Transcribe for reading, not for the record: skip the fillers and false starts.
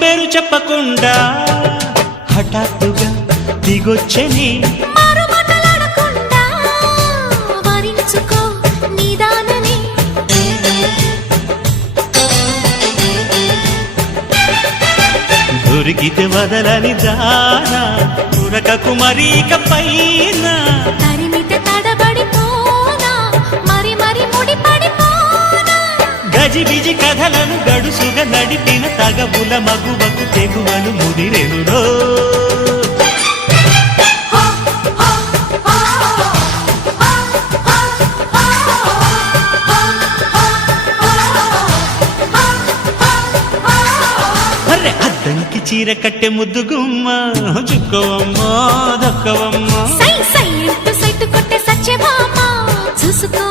పేరు చెప్పకుండా హఠాత్తుగా దిగొచ్చని దొరికితే వదలని దానా ఉరకకు మరీక పైన తరిమితే తడబడిపోనా మరి మరి ముడిపడిపోనా గజిబిజి కథలను గడుసుగా నడిపిన తగబుల మగువకు తెగువలు ముదిరెనురో అద్దంకి చీర కట్టె ముద్దు గుమ్మ చుక్కవమ్మా దక్కవమ్మా సై సై కొట్టే సత్యభామ చూసుకో